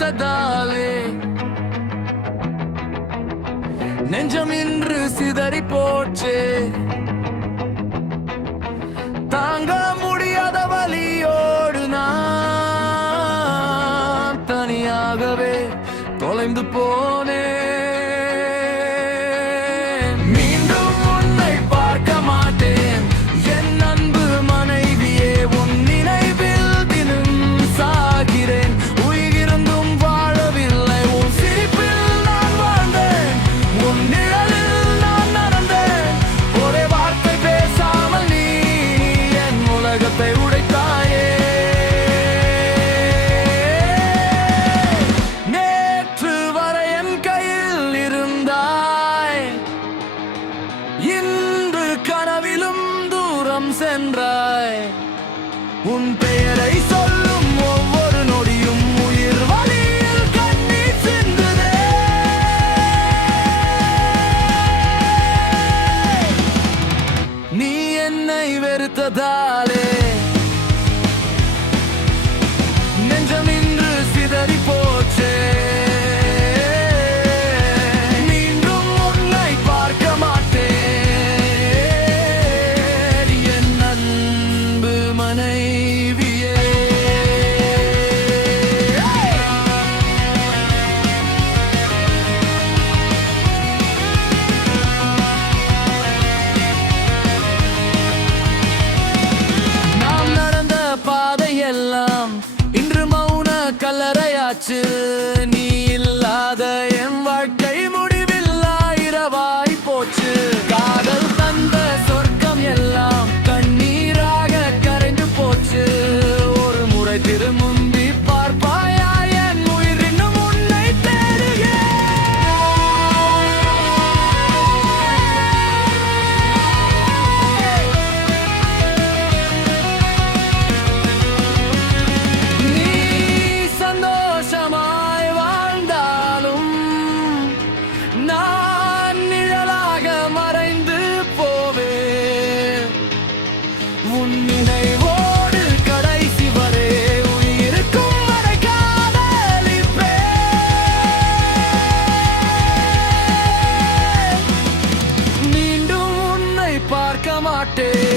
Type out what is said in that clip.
வெறுத்ததாலே நெஞ்சம் இன்று சிதறி போச்சே. தாங்க முடியாத வலியோடு நான் தனியாகவே தொலைந்து போனே. மீண்டும் உன்னை பார்க்க மாட்டேன் என் அன்பு மனைவியே, உன் நினைவில் தினம் சாகிறேன். உயிரிருந்தும் வாழவில்லை, உன் சிரிப்பில் நான் வாழ்ந்தேன், உன் நிழலில் நான் நடந்தேன். ஒரே வார்த்தை பேசாமல் நீ என் உலகத்தை உடைத்தாயே. நேற்று வரை என் கையில் இருந்தாய், இன்று கனவிலும் தூரம் சென்றாய். உன் பெயரை சொல்லும் ஒவ்வொரு நொடியும் உயிர் வலியில் கண்ணீர் சிந்துதே. நீ என்னை வெறுத்ததாலே நெஞ்சம் இன்று சிதறி போச்சே. மீண்டும் உன்னை பார்க்க மாட்டேன் என் அன்பு மனைவியே. நாம் நடந்த பாதையெல்லாம் இன்று மௌன கல்லறையாச்சு. நீ இல்லாத என் வாழ்க்கை முடிவில்லா இரவாய் போச்சு. காதல் தந்த சொர்க்கம் எல்லாம் கண்ணீராக கரைந்து போச்சு. ஒரு முறை திரும்பி பார்ப்பாயா என் உயிர் இன்னும் உன்னை நீ சந்தோஷமாய் வாழ்ந்தாலும் நான் நிழலாக மறைந்து போவேன். உன் நினைவோடு கடைசி வரை உயிருக்கும் வரை காதலிப்பேன். மீண்டும் உன்னை பார்க்க மாட்டேன்